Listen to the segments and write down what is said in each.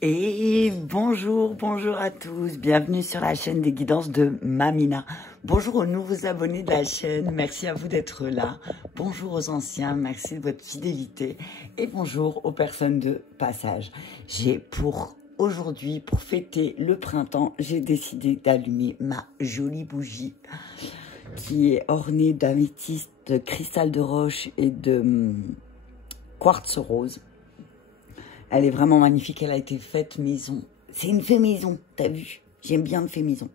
Et bonjour, bonjour à tous, bienvenue sur la chaîne des guidances de Mamina. Bonjour aux nouveaux abonnés de la chaîne, merci à vous d'être là. Bonjour aux anciens, merci de votre fidélité. Et bonjour aux personnes de passage. J'ai pour aujourd'hui, pour fêter le printemps, j'ai décidé d'allumer ma jolie bougie qui est ornée d'améthyste, de cristal de roche et de quartz rose. Elle est vraiment magnifique, elle a été faite maison. C'est une fait maison, t'as vu? J'aime bien le fait maison.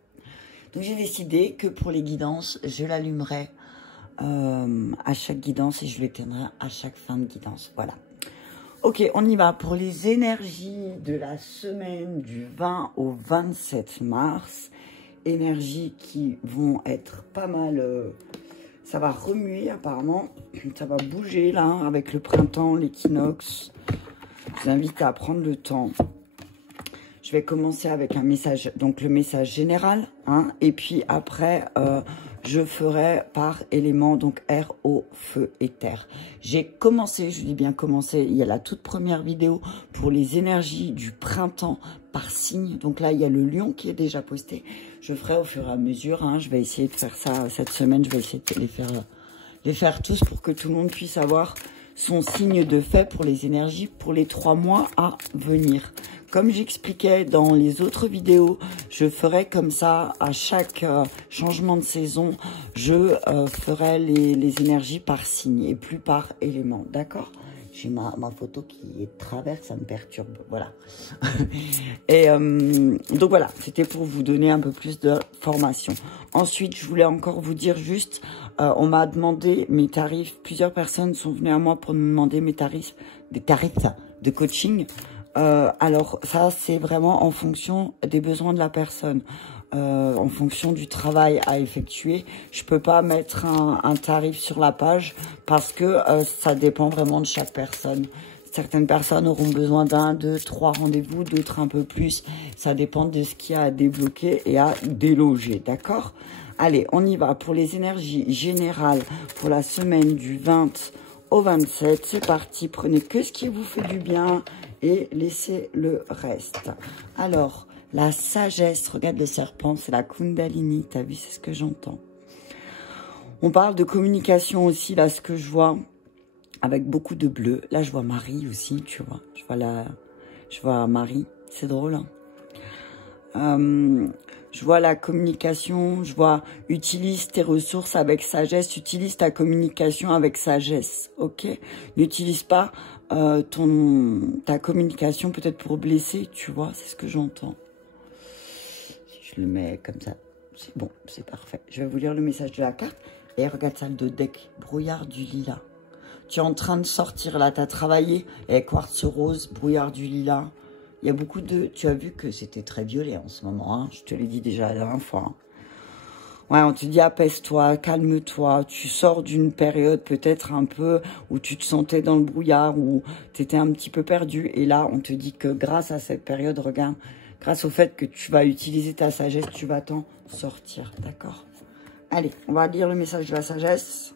Donc j'ai décidé que pour les guidances, je l'allumerai à chaque guidance et je l'éteindrai à chaque fin de guidance. Voilà. Ok, on y va pour les énergies de la semaine du 20 au 27 mars. Énergies qui vont être pas mal... ça va remuer apparemment, ça va bouger là avec le printemps, l'équinoxe. Je vous invite à prendre le temps. Je vais commencer avec un message, donc le message général, hein, et puis après, je ferai par élément, donc air, eau, feu et terre. J'ai commencé, je dis bien commencé, il y a la toute première vidéo pour les énergies du printemps par signe. Donc là, il y a le lion qui est déjà posté. Je ferai au fur et à mesure, hein, je vais essayer de faire ça cette semaine, je vais essayer de les faire tous pour que tout le monde puisse avoir son signe de fait pour les énergies pour les 3 mois à venir. Comme j'expliquais dans les autres vidéos, je ferai comme ça à chaque changement de saison, je ferai les énergies par signe et plus par élément, d'accord? J'ai ma photo qui est de travers, ça me perturbe, voilà. Et donc voilà, c'était pour vous donner un peu plus de formation. Ensuite, je voulais encore vous dire juste, on m'a demandé mes tarifs. Plusieurs personnes sont venues à moi pour me demander mes tarifs, des tarifs de coaching. Alors ça, c'est vraiment en fonction des besoins de la personne. En fonction du travail à effectuer. Je peux pas mettre un tarif sur la page parce que ça dépend vraiment de chaque personne. Certaines personnes auront besoin d'un, 2, 3 rendez-vous, d'autres un peu plus. Ça dépend de ce qu'il y a à débloquer et à déloger, d'accord? Allez, on y va pour les énergies générales pour la semaine du 20 au 27. C'est parti, prenez que ce qui vous fait du bien et laissez le reste. Alors, la sagesse, regarde le serpent, c'est la Kundalini, t'as vu, c'est ce que j'entends. On parle de communication aussi, là, ce que je vois, avec beaucoup de bleu. Là, je vois Marie aussi, tu vois. Je vois Marie, c'est drôle, hein. Je vois la communication, je vois utilise tes ressources avec sagesse, utilise ta communication avec sagesse, ok? N'utilise pas ta communication peut-être pour blesser, tu vois, c'est ce que j'entends. Je le mets comme ça, c'est bon, c'est parfait. Je vais vous lire le message de la carte. Et regarde ça, le deck, brouillard du lilas. Tu es en train de sortir là, tu as travaillé avec quartz rose, brouillard du lilas. Il y a beaucoup de... Tu as vu que c'était très violet en ce moment, hein, je te l'ai dit déjà la dernière fois. Hein. Ouais, on te dit apaise-toi, calme-toi. Tu sors d'une période peut-être un peu où tu te sentais dans le brouillard, où tu étais un petit peu perdu. Et là, on te dit que grâce à cette période, regarde, grâce au fait que tu vas utiliser ta sagesse, tu vas t'en sortir, d'accord? Allez, on va lire le message de la sagesse.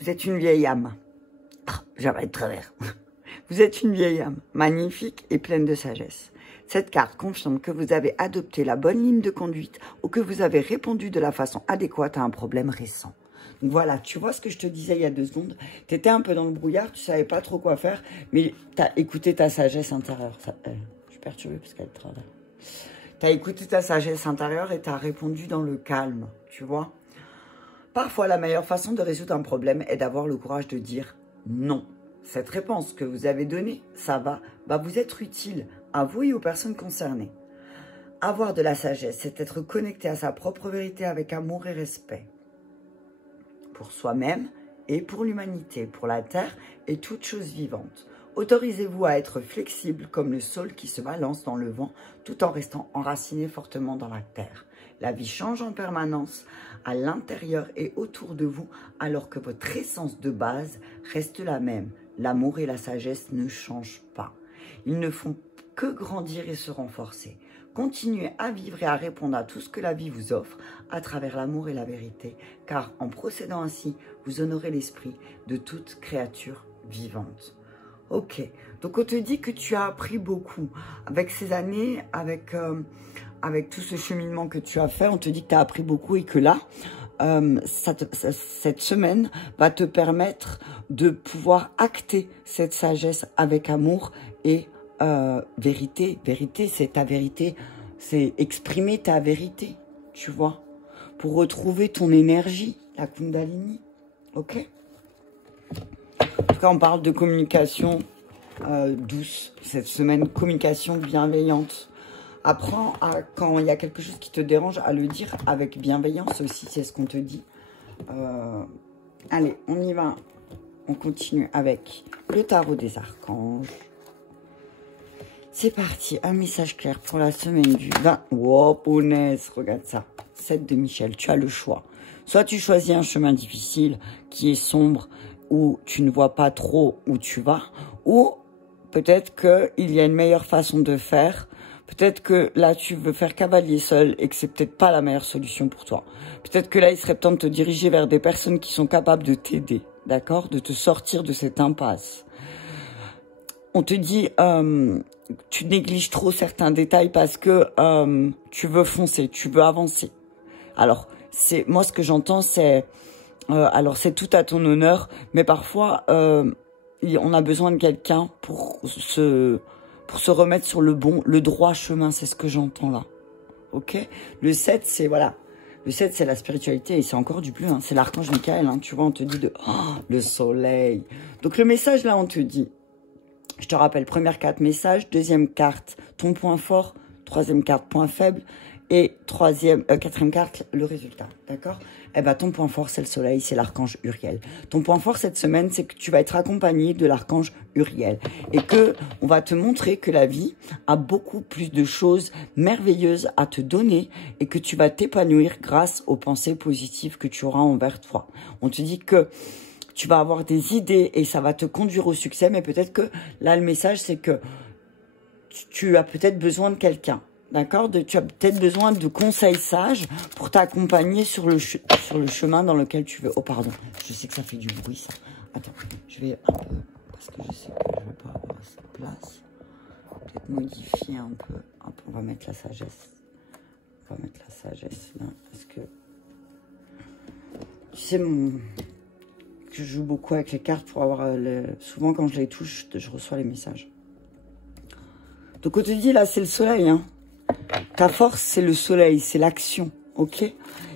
Vous êtes une vieille âme. Ah, j'arrête de travers. Vous êtes une vieille âme, magnifique et pleine de sagesse. Cette carte confirme que vous avez adopté la bonne ligne de conduite ou que vous avez répondu de la façon adéquate à un problème récent. Donc voilà, tu vois ce que je te disais il y a 2 secondes. Tu étais un peu dans le brouillard, tu savais pas trop quoi faire, mais tu as écouté ta sagesse intérieure. Je suis perturbée parce qu'elle travaille. Tu as écouté ta sagesse intérieure et tu as répondu dans le calme, tu vois. Parfois, la meilleure façon de résoudre un problème est d'avoir le courage de dire non. Cette réponse que vous avez donnée, ça va vous être utile à vous et aux personnes concernées. Avoir de la sagesse, c'est être connecté à sa propre vérité avec amour et respect. Pour soi-même et pour l'humanité, pour la terre et toute chose vivante. Autorisez-vous à être flexible comme le sol qui se balance dans le vent tout en restant enraciné fortement dans la terre. La vie change en permanence à l'intérieur et autour de vous alors que votre essence de base reste la même. L'amour et la sagesse ne changent pas. Ils ne font que grandir et se renforcer. Continuez à vivre et à répondre à tout ce que la vie vous offre à travers l'amour et la vérité, car en procédant ainsi, vous honorez l'esprit de toute créature vivante. Ok. Donc, on te dit que tu as appris beaucoup. Avec ces années, avec tout ce cheminement que tu as fait, on te dit que tu as appris beaucoup et que là, cette semaine va te permettre de pouvoir acter cette sagesse avec amour et vérité. Vérité, c'est ta vérité. C'est exprimer ta vérité, tu vois, pour retrouver ton énergie, la Kundalini. Ok? En tout cas, on parle de communication douce cette semaine, communication bienveillante. Apprends quand il y a quelque chose qui te dérange à le dire avec bienveillance aussi, c'est ce qu'on te dit. Allez, on y va. On continue avec le tarot des archanges. C'est parti, un message clair pour la semaine du 20. Wow, punaise, regarde ça. 7 de Michel, tu as le choix. Soit tu choisis un chemin difficile qui est sombre, où tu ne vois pas trop où tu vas, ou peut-être qu'il y a une meilleure façon de faire. Peut-être que là, tu veux faire cavalier seul et que c'est peut-être pas la meilleure solution pour toi. Peut-être que là, il serait temps de te diriger vers des personnes qui sont capables de t'aider, d'accord? De te sortir de cette impasse. On te dit, tu négliges trop certains détails parce que tu veux foncer, tu veux avancer. Alors, moi, ce que j'entends, c'est... alors, c'est tout à ton honneur, mais parfois, on a besoin de quelqu'un pour se remettre sur le droit chemin. C'est ce que j'entends là. Ok? Le 7, c'est, voilà. Le 7, c'est la spiritualité et c'est encore du plus. Hein, c'est l'archange Michael. Hein, tu vois, on te dit le soleil. Donc, le message là, on te dit... Je te rappelle, première carte, message. Deuxième carte, ton point fort. Troisième carte, point faible. Et quatrième carte, le résultat. D'accord? Eh ben, ton point fort, c'est le soleil, c'est l'archange Uriel. Ton point fort cette semaine, c'est que tu vas être accompagné de l'archange Uriel. Et que on va te montrer que la vie a beaucoup plus de choses merveilleuses à te donner et que tu vas t'épanouir grâce aux pensées positives que tu auras envers toi. On te dit que tu vas avoir des idées et ça va te conduire au succès, mais peut-être que là, le message, c'est que tu as peut-être besoin de quelqu'un, d'accord? Tu as peut-être besoin de conseils sages pour t'accompagner sur le chemin dans lequel tu veux. Oh, pardon, je sais que ça fait du bruit, ça. Attends, je vais un peu, parce que je sais que je ne vais pas avoir assez de place. Peut-être modifier un peu. On va mettre la sagesse. On va mettre la sagesse, là, parce que... Tu sais, je joue beaucoup avec les cartes pour avoir... Souvent, quand je les touche, je reçois les messages. Donc, on te dit, là, c'est le soleil. Hein. Ta force, c'est le soleil, c'est l'action. Ok?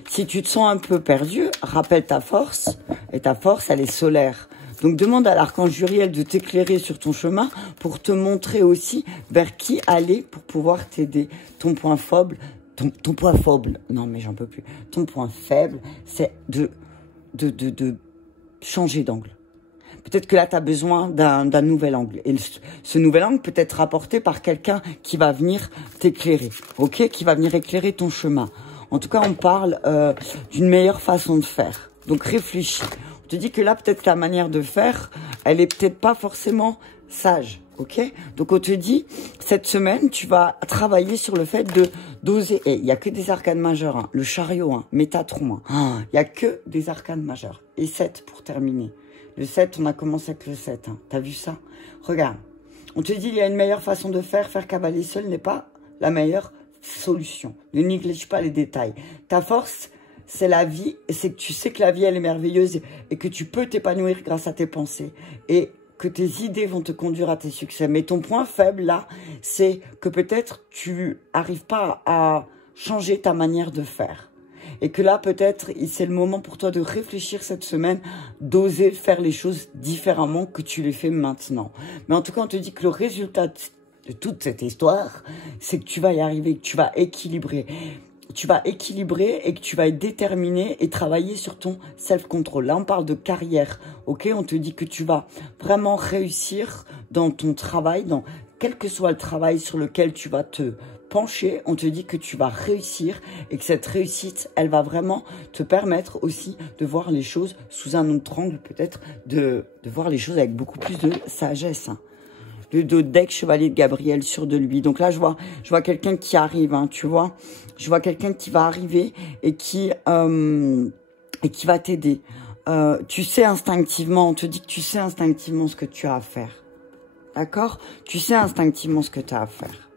Si tu te sens un peu perdu, rappelle ta force. Et ta force, elle est solaire. Donc, demande à l'archange Uriel de t'éclairer sur ton chemin pour te montrer aussi vers qui aller pour pouvoir t'aider. Ton point faible... Ton point faible... Non, mais j'en peux plus. Ton point faible, c'est de changer d'angle. Peut-être que là, tu as besoin d'un nouvel angle. Et ce nouvel angle peut être apporté par quelqu'un qui va venir t'éclairer, ok? Qui va venir éclairer ton chemin. En tout cas, on parle d'une meilleure façon de faire. Donc, réfléchis. On te dit que là, peut-être la manière de faire, elle est peut-être pas forcément sage, ok? Donc, on te dit, cette semaine, tu vas travailler sur le fait d'oser. Et il n'y a que des arcanes majeures, hein. Le chariot, hein. Métatron. Hein. Il n'y a que des arcanes majeures. Et 7 pour terminer. Le 7, on a commencé avec le 7. Hein. T'as vu ça? Regarde. On te dit, il y a une meilleure façon de faire. Faire cavalier seul n'est pas la meilleure solution. Ne néglige pas les détails. Ta force, c'est la vie. Et c'est que tu sais que la vie, elle est merveilleuse. Et que tu peux t'épanouir grâce à tes pensées. Et que tes idées vont te conduire à tes succès. Mais ton point faible, là, c'est que peut-être tu n'arrives pas à changer ta manière de faire. Et que là, peut-être, c'est le moment pour toi de réfléchir cette semaine, d'oser faire les choses différemment que tu les fais maintenant. Mais en tout cas, on te dit que le résultat de toute cette histoire, c'est que tu vas y arriver, que tu vas équilibrer. Tu vas équilibrer et que tu vas être déterminé et travailler sur ton self-control. Là, on parle de carrière, ok? On te dit que tu vas vraiment réussir dans ton travail, dans quel que soit le travail sur lequel tu vas te pencher, on te dit que tu vas réussir et que cette réussite, elle va vraiment te permettre aussi de voir les choses sous un autre angle, peut-être de voir les choses avec beaucoup plus de sagesse. Hein. Le deck chevalier de Gabriel sûr de lui. Donc là, je vois quelqu'un qui arrive, hein, tu vois. Je vois quelqu'un qui va arriver et qui va t'aider. Tu sais instinctivement, on te dit que tu sais instinctivement ce que tu as à faire. D'accord? Tu sais instinctivement ce que tu as à faire.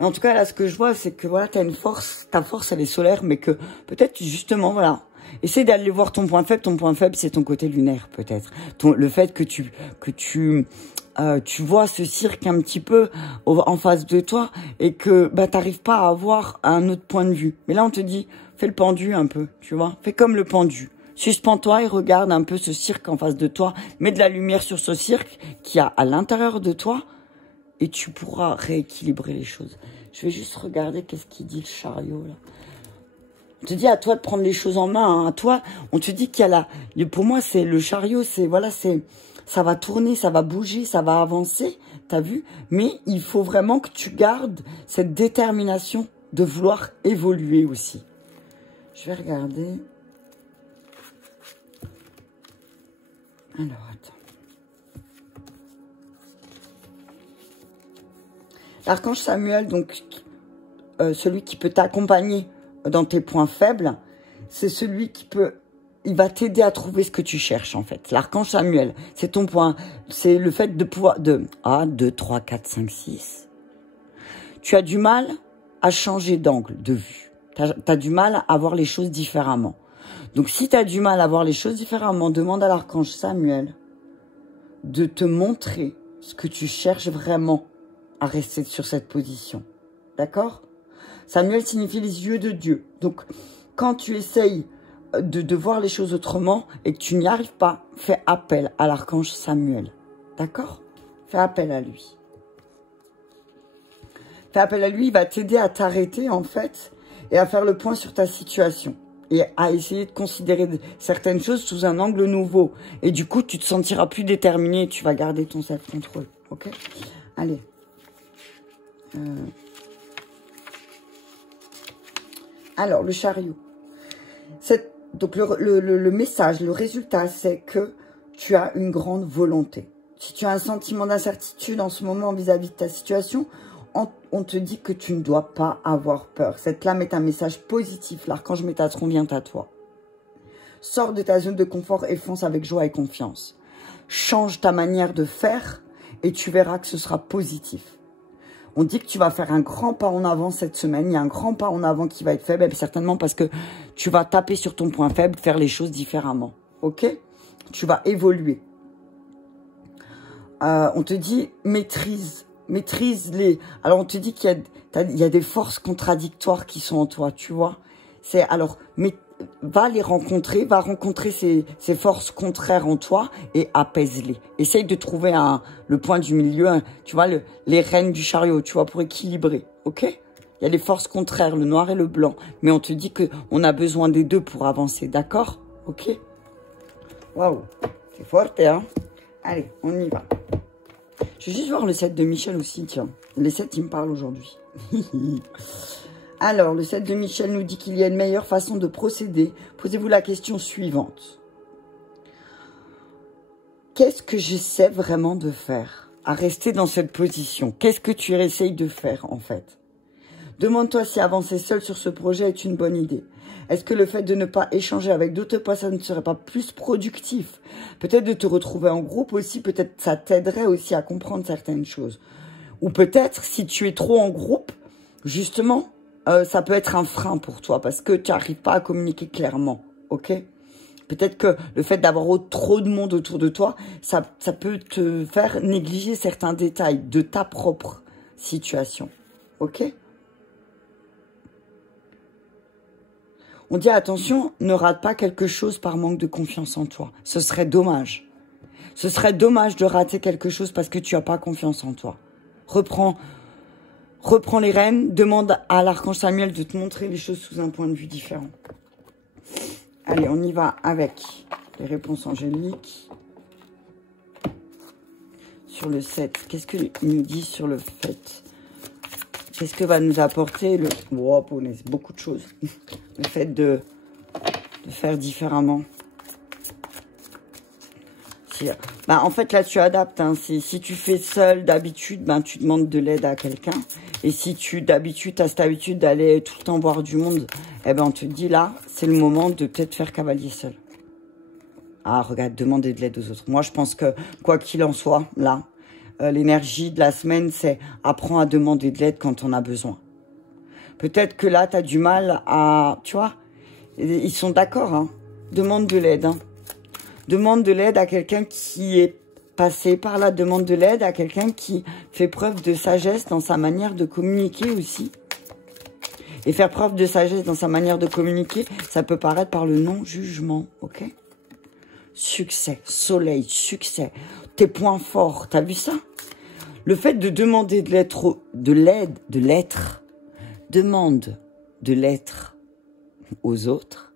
En tout cas, là, ce que je vois, c'est que voilà, tu as une force, ta force, elle est solaire, mais que peut-être, justement, voilà, essaie d'aller voir ton point faible. Ton point faible, c'est ton côté lunaire, peut-être. Le fait que tu vois ce cirque un petit peu en face de toi et que bah, tu n'arrives pas à avoir un autre point de vue. Mais là, on te dit, fais le pendu un peu, tu vois. Fais comme le pendu. Suspends-toi et regarde un peu ce cirque en face de toi. Mets de la lumière sur ce cirque qu'il y a à l'intérieur de toi. Et tu pourras rééquilibrer les choses. Je vais juste regarder qu'est-ce qu'il dit le chariot là. On te dit à toi de prendre les choses en main. Hein. À toi, on te dit qu'il y a pour moi, c'est le chariot, c'est voilà, ça va tourner, ça va bouger, ça va avancer. T'as vu? Mais il faut vraiment que tu gardes cette détermination de vouloir évoluer aussi. Je vais regarder. Alors attends. L'archange Samuel, donc celui qui peut t'accompagner dans tes points faibles, c'est celui qui peut, il va t'aider à trouver ce que tu cherches en fait. L'archange Samuel, c'est ton point, c'est le fait de pouvoir, 1, 2, 3, 4, 5, 6. Tu as du mal à changer d'angle de vue. Tu as du mal à voir les choses différemment. Donc si tu as du mal à voir les choses différemment, demande à l'archange Samuel de te montrer ce que tu cherches vraiment à rester sur cette position. D'accord? Samuel signifie les yeux de Dieu. Donc, quand tu essayes de voir les choses autrement et que tu n'y arrives pas, fais appel à l'archange Samuel. D'accord? Fais appel à lui. Fais appel à lui, il va t'aider à t'arrêter, en fait, et à faire le point sur ta situation. Et à essayer de considérer certaines choses sous un angle nouveau. Et du coup, tu te sentiras plus déterminé et tu vas garder ton self-control. Ok? Allez. Alors, le chariot. Donc, le message, le résultat, c'est que tu as une grande volonté. Si tu as un sentiment d'incertitude en ce moment vis-à-vis de ta situation, on te dit que tu ne dois pas avoir peur. Cette lame est un message positif. L'archange Métatron vient à toi. Sors de ta zone de confort et fonce avec joie et confiance. Change ta manière de faire et tu verras que ce sera positif. On dit que tu vas faire un grand pas en avant cette semaine. Il y a un grand pas en avant qui va être faible, certainement parce que tu vas taper sur ton point faible, faire les choses différemment. Ok? Tu vas évoluer. On te dit maîtrise les... Alors, on te dit qu'il y a des forces contradictoires qui sont en toi, tu vois. Alors, va les rencontrer, va rencontrer ces forces contraires en toi et apaise-les. Essaye de trouver le point du milieu, tu vois, les rênes du chariot, tu vois, pour équilibrer, ok? Il y a les forces contraires, le noir et le blanc, mais on te dit qu'on a besoin des deux pour avancer, d'accord? Ok? Waouh, c'est fort, hein? Allez, on y va. Je vais juste voir le set de Michel aussi, tiens. Les sets, ils me parlent aujourd'hui. Alors, le set de Michel nous dit qu'il y a une meilleure façon de procéder. Posez-vous la question suivante. Qu'est-ce que j'essaie vraiment de faire à rester dans cette position? Qu'est-ce que tu essayes de faire, en fait? Demande-toi si avancer seul sur ce projet est une bonne idée. Est-ce que le fait de ne pas échanger avec d'autres personnes ne serait pas plus productif? Peut-être de te retrouver en groupe aussi, peut-être ça t'aiderait aussi à comprendre certaines choses. Ou peut-être, si tu es trop en groupe, justement, ça peut être un frein pour toi parce que tu n'arrives pas à communiquer clairement, ok? Peut-être que le fait d'avoir trop de monde autour de toi, ça peut te faire négliger certains détails de ta propre situation, ok? On dit attention, ne rate pas quelque chose par manque de confiance en toi. Ce serait dommage. Ce serait dommage de rater quelque chose parce que tu n'as pas confiance en toi. Reprends les rênes, demande à l'archange Samuel de te montrer les choses sous un point de vue différent. Allez, on y va avec les réponses angéliques. Sur le 7, qu'est-ce qu'il nous dit sur le fait? Qu'est-ce que va nous apporter le... Oh, punaise, beaucoup de choses. Le fait de faire différemment. En fait, là, tu adaptes. Hein. Si tu fais seul, d'habitude, tu demandes de l'aide à quelqu'un. Et si d'habitude, tu as cette habitude d'aller tout le temps voir du monde, on te dit là, c'est le moment de peut-être faire cavalier seul. Ah, regarde, demander de l'aide aux autres. Moi, je pense que, quoi qu'il en soit, là, l'énergie de la semaine, c'est apprends à demander de l'aide quand on a besoin. Peut-être que là, tu as du mal à... Tu vois, ils sont d'accord, hein. Demande de l'aide, hein. Demande de l'aide à quelqu'un qui est passé par là. Demande de l'aide à quelqu'un qui fait preuve de sagesse dans sa manière de communiquer aussi. Et faire preuve de sagesse dans sa manière de communiquer, ça peut paraître par le non-jugement, ok? Succès, soleil, succès, tes points forts, t'as vu ça? Le fait de demander de l'être, de l'être, demande de l'être aux autres,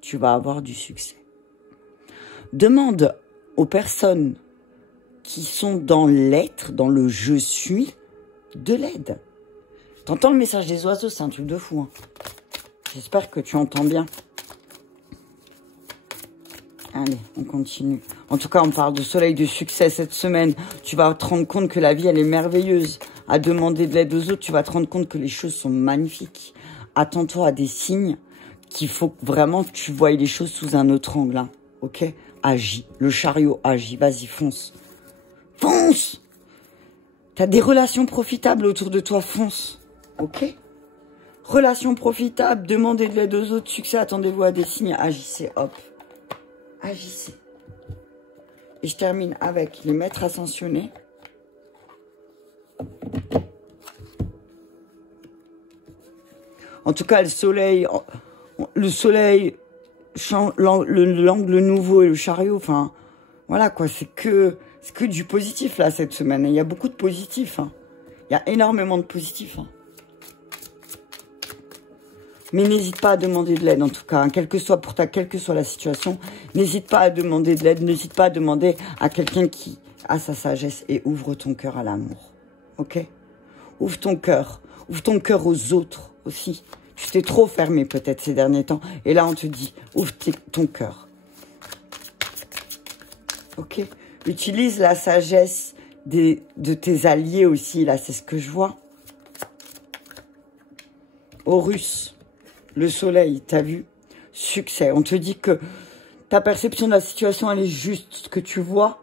tu vas avoir du succès. Demande aux personnes qui sont dans l'être, dans le je suis, de l'aide. T'entends le message des oiseaux, c'est un truc de fou, hein. J'espère que tu entends bien. Allez, on continue. En tout cas, on parle de soleil, de succès cette semaine. Tu vas te rendre compte que la vie, elle est merveilleuse. À demander de l'aide aux autres, tu vas te rendre compte que les choses sont magnifiques. Attends-toi à des signes qu'il faut vraiment que tu voies les choses sous un autre angle, hein. Ok? Agis. Le chariot agit. Vas-y, fonce. Fonce! T'as des relations profitables autour de toi, fonce. Ok? Relations profitables, demandez de l'aide aux autres, succès, attendez-vous à des signes, agissez, hop. Agissez. Et je termine avec les maîtres ascensionnés. En tout cas, le soleil, l'angle nouveau et le chariot, enfin, voilà quoi, c'est que du positif là cette semaine. Il y a beaucoup de positifs, hein. Il y a énormément de positifs, hein. Mais n'hésite pas à demander de l'aide en tout cas, hein, quelle que soit la situation, n'hésite pas à demander de l'aide, n'hésite pas à demander à quelqu'un qui a sa sagesse et ouvre ton cœur à l'amour, ok? Ouvre ton cœur aux autres aussi. Tu t'es trop fermé peut-être ces derniers temps et là on te dit, ouvre ton cœur, ok? Utilise la sagesse de tes alliés aussi, là c'est ce que je vois. Horus. Le soleil, t'as vu? Succès. On te dit que ta perception de la situation, elle est juste. Ce que tu vois,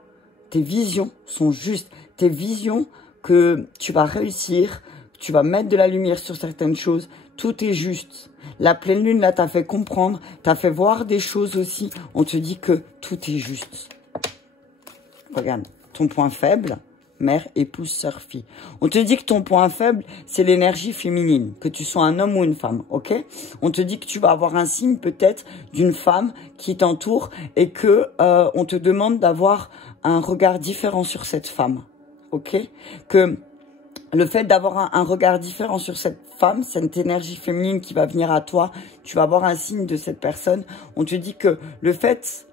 tes visions sont justes. Tes visions que tu vas réussir, tu vas mettre de la lumière sur certaines choses. Tout est juste. La pleine lune, là, t'a fait comprendre, t'a fait voir des choses aussi. On te dit que tout est juste. Regarde, ton point faible... Mère, épouse, sœur, fille. On te dit que ton point faible, c'est l'énergie féminine. Que tu sois un homme ou une femme, ok? On te dit que tu vas avoir un signe peut-être d'une femme qui t'entoure et que on te demande d'avoir un regard différent sur cette femme, ok? Que le fait d'avoir un regard différent sur cette femme, cette énergie féminine qui va venir à toi, tu vas avoir un signe de cette personne. On te dit que le fait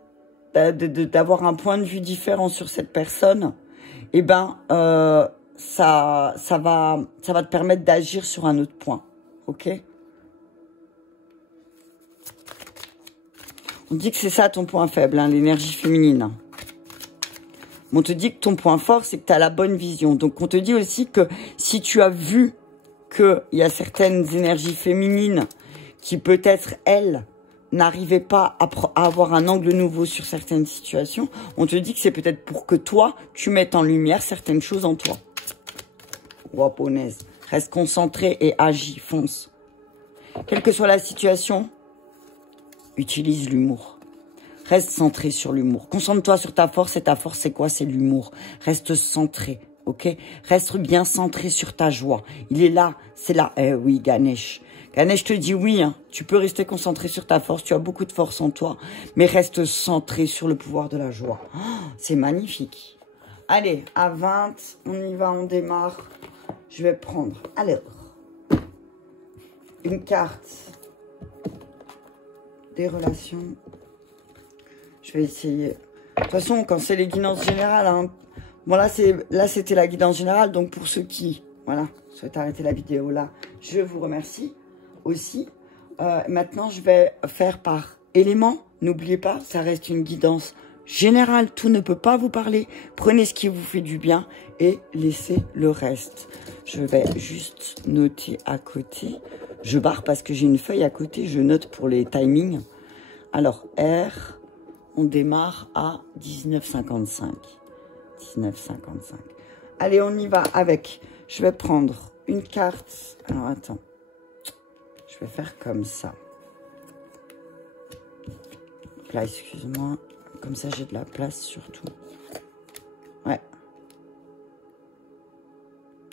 d'avoir un point de vue différent sur cette personne, eh ben, ça va te permettre d'agir sur un autre point, ok? On dit que c'est ça ton point faible, hein, l'énergie féminine. On te dit que ton point fort, c'est que tu as la bonne vision. Donc, on te dit aussi que si tu as vu qu'il y a certaines énergies féminines qui peut-être, elles, n'arrivaient pas à avoir un angle nouveau sur certaines situations, on te dit que c'est peut-être pour que toi, tu mettes en lumière certaines choses en toi. Waponaise. Reste concentré et agis, fonce. Quelle que soit la situation, utilise l'humour. Reste centré sur l'humour. Concentre-toi sur ta force et ta force, c'est quoi? C'est l'humour. Reste centré, ok? Reste bien centré sur ta joie. Il est là, c'est là. Eh oui, Ganesh. Ganesh te dit oui, hein, tu peux rester concentré sur ta force, tu as beaucoup de force en toi, mais reste centré sur le pouvoir de la joie. Oh, c'est magnifique. Allez, à 20, on y va, on démarre. Je vais prendre, alors, une carte des relations. Je vais essayer. De toute façon, quand c'est les guidances générales, hein, bon là c'était la guidance générale, donc pour ceux qui, voilà, souhaitent arrêter la vidéo là, je vous remercie aussi. Maintenant, je vais faire par élément. N'oubliez pas, ça reste une guidance générale. Tout ne peut pas vous parler. Prenez ce qui vous fait du bien et laissez le reste. Je vais juste noter à côté. Je barre parce que j'ai une feuille à côté. Je note pour les timings. Alors, R, on démarre à 19h55. 19h55. Allez, on y va avec. Je vais prendre une carte. Alors, attends. Je vais faire comme ça. Là, excuse-moi. Comme ça, j'ai de la place surtout. Ouais.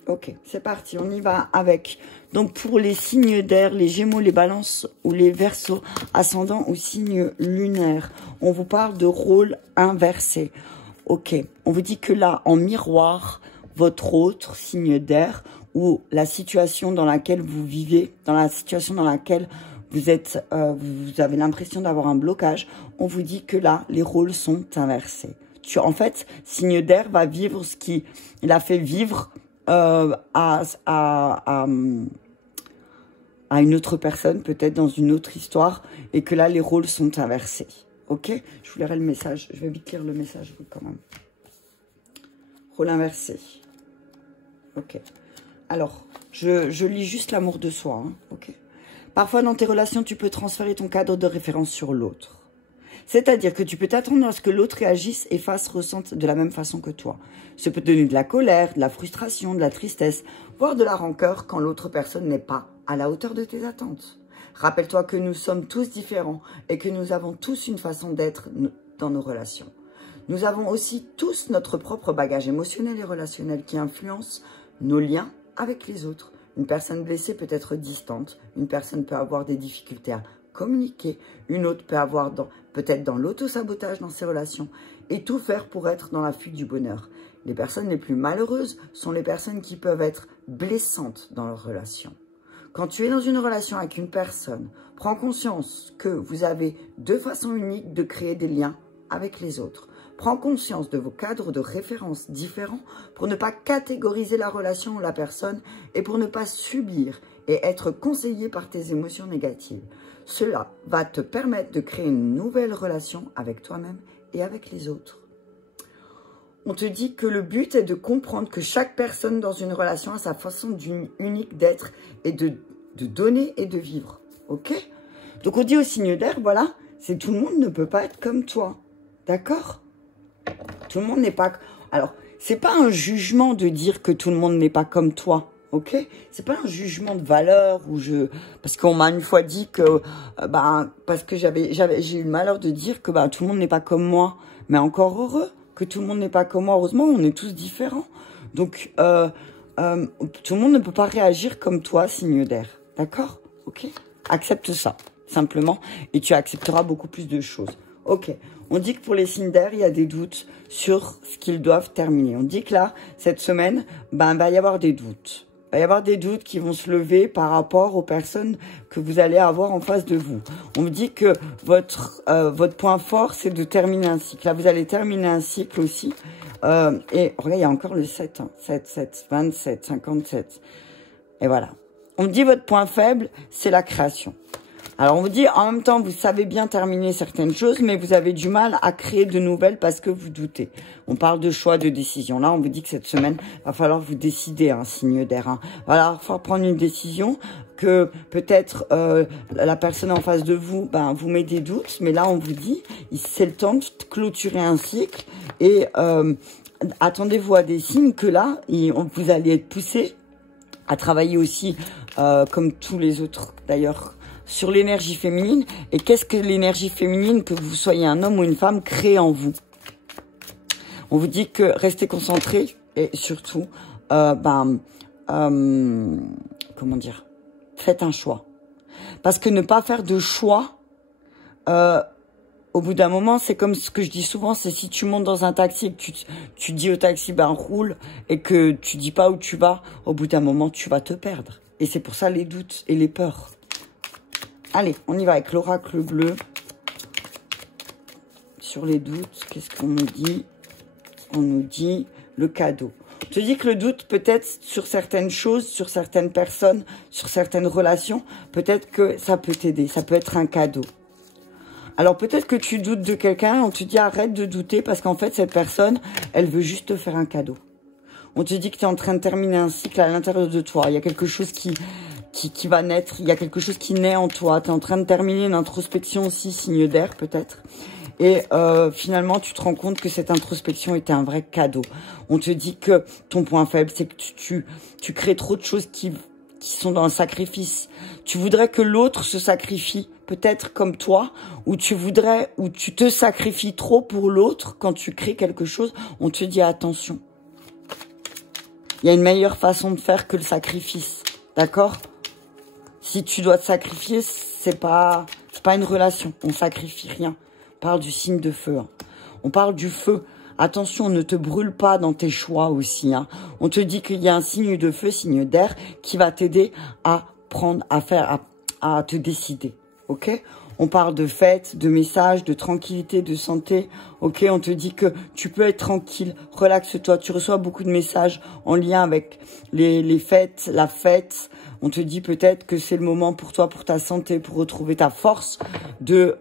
Ok, c'est parti. On y va avec. Donc, pour les signes d'air, les Gémeaux, les Balances ou les Verseaux, ascendant ou signe lunaire, on vous parle de rôle inversé. Ok, on vous dit que là, en miroir, votre autre signe d'air ou la situation dans laquelle vous vivez, dans la situation dans laquelle vous êtes, vous avez l'impression d'avoir un blocage, on vous dit que là, les rôles sont inversés. En fait, signe d'air va vivre ce qu'il a fait vivre à une autre personne, peut-être dans une autre histoire, et que là, les rôles sont inversés. Ok? Je vous lirai le message. Je vais vite lire le message quand même. Rôle inversé. Ok. Alors, je lis juste l'amour de soi. Hein, ok. Parfois, dans tes relations, tu peux transférer ton cadre de référence sur l'autre. C'est-à-dire que tu peux t'attendre à ce que l'autre réagisse et ressente de la même façon que toi. Ça peut te donner de la colère, de la frustration, de la tristesse, voire de la rancœur quand l'autre personne n'est pas à la hauteur de tes attentes. Rappelle-toi que nous sommes tous différents et que nous avons tous une façon d'être dans nos relations. Nous avons aussi tous notre propre bagage émotionnel et relationnel qui influence nos liens avec les autres. Une personne blessée peut être distante, une personne peut avoir des difficultés à communiquer, une autre peut avoir peut-être dans l'auto-sabotage dans ses relations et tout faire pour être dans la fuite du bonheur. Les personnes les plus malheureuses sont les personnes qui peuvent être blessantes dans leurs relations. Quand tu es dans une relation avec une personne, prends conscience que vous avez deux façons uniques de créer des liens avec les autres. Prends conscience de vos cadres de référence différents pour ne pas catégoriser la relation ou la personne et pour ne pas subir et être conseillé par tes émotions négatives. Cela va te permettre de créer une nouvelle relation avec toi-même et avec les autres. On te dit que le but est de comprendre que chaque personne dans une relation a sa façon unique d'être et de donner et de vivre. Ok? Donc on dit au signe d'air, voilà, c'est tout le monde ne peut pas être comme toi. D'accord? Tout le monde n'est pas... Alors, c'est pas un jugement de dire que tout le monde n'est pas comme toi. Ok? C'est pas un jugement de valeur où parce qu'on m'a une fois dit que... parce que j'ai eu le malheur de dire que tout le monde n'est pas comme moi. Mais encore heureux que tout le monde n'est pas comme moi. Heureusement, on est tous différents. Donc, tout le monde ne peut pas réagir comme toi, signe d'air. D'accord? Ok? Accepte ça, simplement. Et tu accepteras beaucoup plus de choses. Ok. On dit que pour les signes d'air, il y a des doutes sur ce qu'ils doivent terminer. On dit que là, cette semaine, il va y avoir des doutes. Il va y avoir des doutes qui vont se lever par rapport aux personnes que vous allez avoir en face de vous. On me dit que votre point fort, c'est de terminer un cycle. Là, vous allez terminer un cycle aussi. Et regarde, il y a encore le 7. Hein. 7, 27, 57. Et voilà. On me dit votre point faible, c'est la création. Alors, on vous dit, en même temps, vous savez bien terminer certaines choses, mais vous avez du mal à créer de nouvelles parce que vous doutez. On parle de choix, de décision. Là, on vous dit que cette semaine, va falloir vous décider, un signe d'air. Hein. Voilà, il faut prendre une décision que peut-être la personne en face de vous, vous met des doutes. Mais là, on vous dit, c'est le temps de clôturer un cycle. Et attendez-vous à des signes que là, vous allez être poussé à travailler aussi, comme tous les autres d'ailleurs, sur l'énergie féminine. Et qu'est-ce que l'énergie féminine, que vous soyez un homme ou une femme, crée en vous? On vous dit que restez concentré et surtout, comment dire, faites un choix. Parce que ne pas faire de choix, au bout d'un moment, c'est comme ce que je dis souvent, c'est si tu montes dans un taxi et que tu dis au taxi, roule, et que tu dis pas où tu vas, au bout d'un moment, tu vas te perdre. Et c'est pour ça les doutes et les peurs. Allez, on y va avec l'oracle bleu. Sur les doutes, qu'est-ce qu'on nous dit? On nous dit le cadeau. On te dit que le doute, peut-être sur certaines choses, sur certaines personnes, sur certaines relations, peut-être que ça peut t'aider. Ça peut être un cadeau. Alors peut-être que tu doutes de quelqu'un, on te dit arrête de douter parce qu'en fait cette personne, elle veut juste te faire un cadeau. On te dit que tu es en train de terminer un cycle à l'intérieur de toi. Il y a quelque chose qui va naître, il y a quelque chose qui naît en toi. Tu es en train de terminer une introspection aussi, signe d'air peut-être. Et finalement, tu te rends compte que cette introspection était un vrai cadeau. On te dit que ton point faible, c'est que tu crées trop de choses qui sont dans le sacrifice. Tu voudrais que l'autre se sacrifie, peut-être comme toi, ou tu te sacrifies trop pour l'autre quand tu crées quelque chose. On te dit attention. Il y a une meilleure façon de faire que le sacrifice. D'accord? Si tu dois te sacrifier, c'est pas une relation. On sacrifie rien. On parle du signe de feu. Hein. On parle du feu. Attention, ne te brûle pas dans tes choix aussi. Hein. On te dit qu'il y a un signe de feu, signe d'air, qui va t'aider à à te décider. Ok? On parle de fêtes, de messages, de tranquillité, de santé. Ok, on te dit que tu peux être tranquille, relaxe-toi. Tu reçois beaucoup de messages en lien avec les fêtes, la fête. On te dit peut-être que c'est le moment pour toi, pour ta santé, pour retrouver ta force de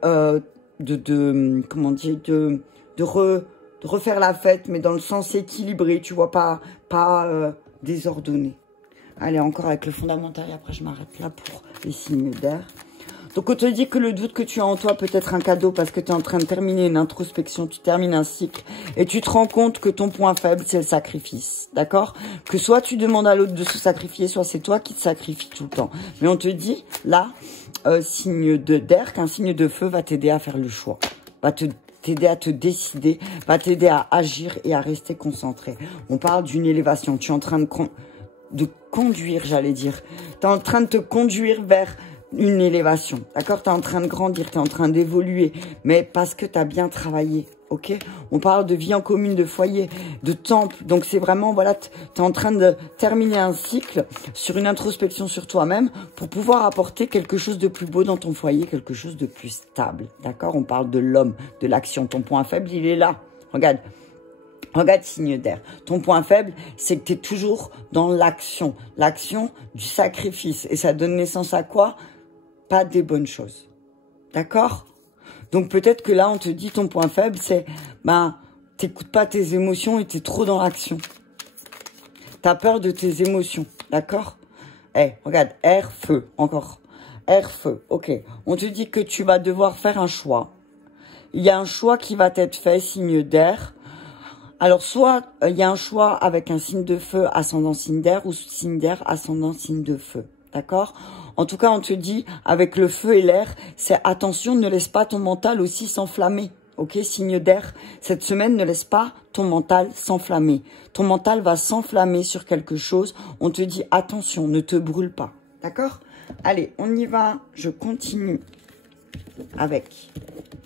refaire la fête, mais dans le sens équilibré, tu vois, pas désordonné. Allez, encore avec le fondamental, et après je m'arrête là pour les signes d'air. Donc on te dit que le doute que tu as en toi peut être un cadeau parce que tu es en train de terminer une introspection, tu termines un cycle et tu te rends compte que ton point faible, c'est le sacrifice. D'accord? Que soit tu demandes à l'autre de se sacrifier, soit c'est toi qui te sacrifies tout le temps. Mais on te dit, là, signe d'air, qu'un signe de feu va t'aider à faire le choix. Va t'aider à te décider, va t'aider à agir et à rester concentré. On parle d'une élévation. Tu es en train de conduire, j'allais dire. Tu es en train de te conduire vers une élévation, d'accord? Tu es en train de grandir, tu es en train d'évoluer, mais parce que tu as bien travaillé, ok? On parle de vie en commune, de foyer, de temple, donc c'est vraiment, voilà, tu es en train de terminer un cycle sur une introspection sur toi-même pour pouvoir apporter quelque chose de plus beau dans ton foyer, quelque chose de plus stable, d'accord? On parle de l'homme, de l'action, ton point faible, il est là, regarde. Regarde, signe d'air. Ton point faible, c'est que tu es toujours dans l'action. L'action du sacrifice. Et ça donne naissance à quoi? Pas des bonnes choses. D'accord? Donc peut-être que là, on te dit ton point faible, c'est, t'écoutes pas tes émotions et t'es trop dans l'action. T'as peur de tes émotions. D'accord? Regarde, air, feu. Encore. Air, feu. Ok. On te dit que tu vas devoir faire un choix. Il y a un choix qui va être fait, signe d'air. Alors, soit il y a un choix avec un signe de feu, ascendant signe d'air, ou signe d'air, ascendant signe de feu. D'accord? En tout cas, on te dit, avec le feu et l'air, c'est attention, ne laisse pas ton mental aussi s'enflammer. Ok? Signe d'air, cette semaine, ne laisse pas ton mental s'enflammer. Ton mental va s'enflammer sur quelque chose. On te dit, attention, ne te brûle pas. D'accord? Allez, on y va. Je continue avec